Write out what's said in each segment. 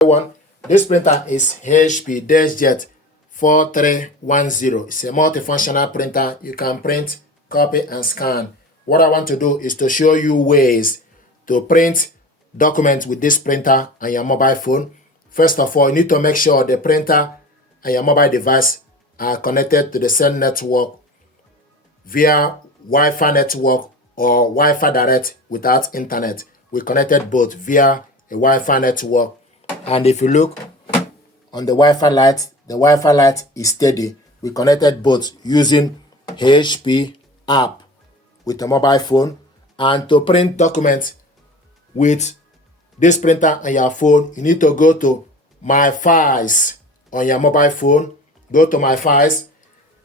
One, this printer is HP Deskjet 4310. It's a multifunctional printer. You can print, copy, and scan. What I want to do is to show you ways to print documents with this printer on your mobile phone. First of all, you need to make sure the printer and your mobile device are connected to the same network via Wi-Fi network or Wi-Fi direct without internet. We connected both via a Wi-Fi network. And if you look on the Wi-Fi light is steady. We connected both using HP app with a mobile phone. And to print documents with this printer on your phone, you need to go to My Files on your mobile phone. Go to My Files.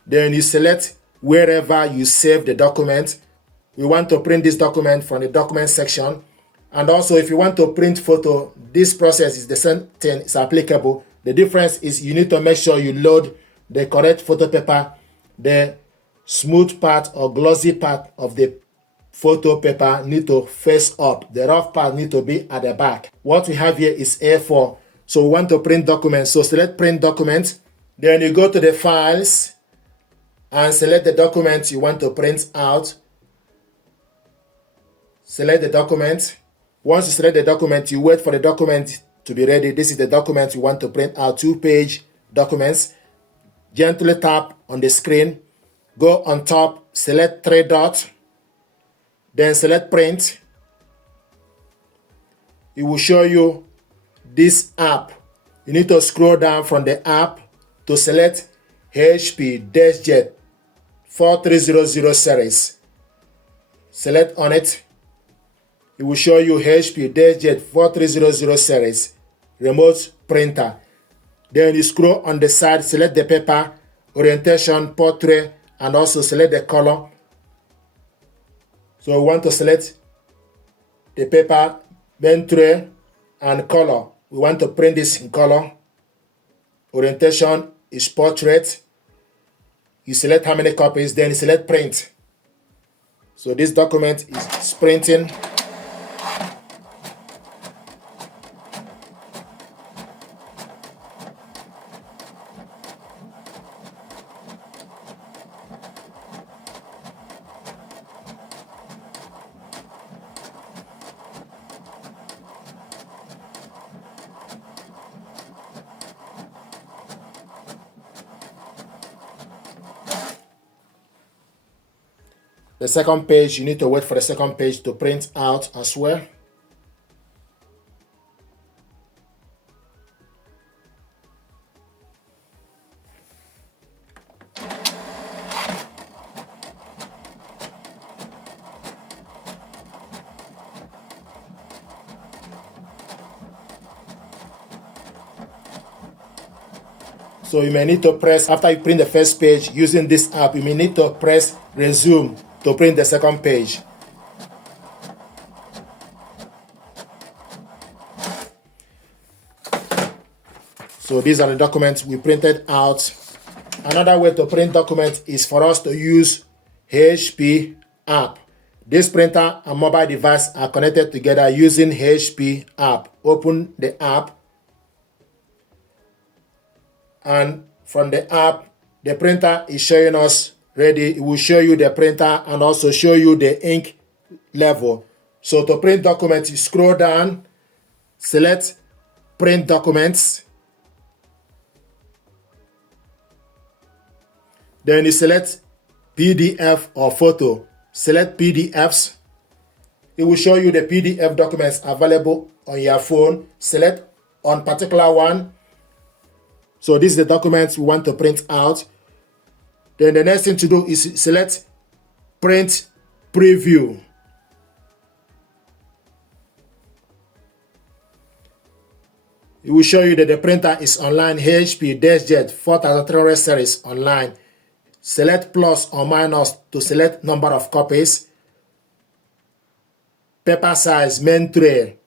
Then you select wherever you save the document. We want to print this document from the document section. And also, if you want to print photo, this process is the same thing, it's applicable. The difference is you need to make sure you load the correct photo paper. The smooth part or glossy part of the photo paper need to face up. The rough part need to be at the back. What we have here is A4. So we want to print documents. So select print document. Then you go to the files and select the document you want to print out. Select the document. Once you select the document, you wait for the document to be ready. This is the document you want to print out, 2-page documents. Gently tap on the screen. Go on top, select 3 dots. Then select print. It will show you this app. You need to scroll down from the app to select HP Deskjet 4300 series. Select on it. It will show you HP Deskjet 4300 series remote printer. Then you scroll on the side, select the paper, orientation, portrait, and also select the color. So we want to select the paper, then tray, and color. We want to print this in color. Orientation is portrait. You select how many copies, then you select print. So this document is printing. The second page, you need to wait for the second page to print out as well. So you may need to press, after you print the first page using this app, you may need to press resume to print the second page. So these are the documents we printed out. Another way to print documents is for us to use HP app. This printer and mobile device are connected together using HP app. Open the app. And from the app, the printer is showing us ready. It will show you the printer and also show you the ink level. So to print documents, you scroll down, select print documents. Then you select PDF or photo. Select PDFs. It will show you the PDF documents available on your phone. Select on particular one. So this is the documents we want to print out. Then the next thing to do is select print preview. It will show you that the printer is online, HP Deskjet 4300 series online. Select plus or minus to select number of copies. Paper size, main tray.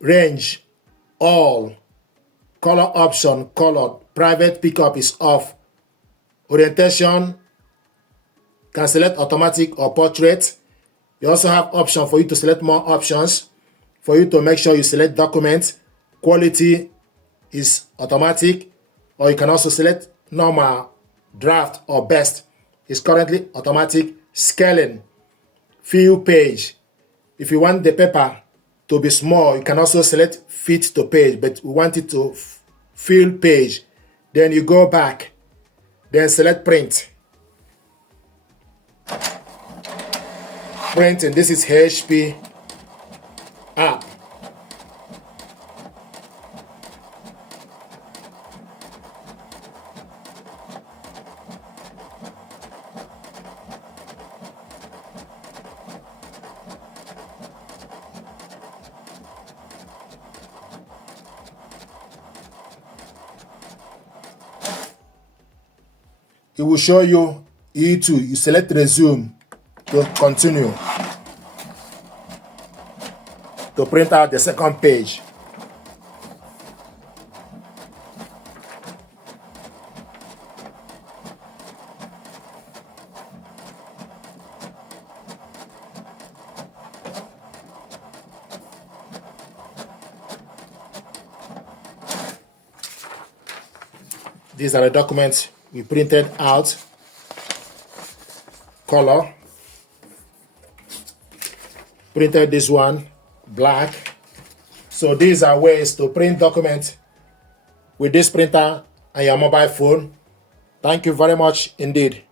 Range, all. Color option, colored. Private pickup is off. Orientation, can select automatic or portrait. You also have option for you to select more options. For you to make sure you select document quality is automatic, or you can also select normal, draft, or best. It's currently automatic. Scaling, fill page. If you want the paper to be small, you can also select fit to page, but we want it to fill page. Then you go back, then select print. Print, and this is HP app. It will show you E2. You select resume to continue to print out the second page. These are the documents we printed out. Color. Printed this one, black. So these are ways to print documents with this printer and your mobile phone. Thank you very much indeed.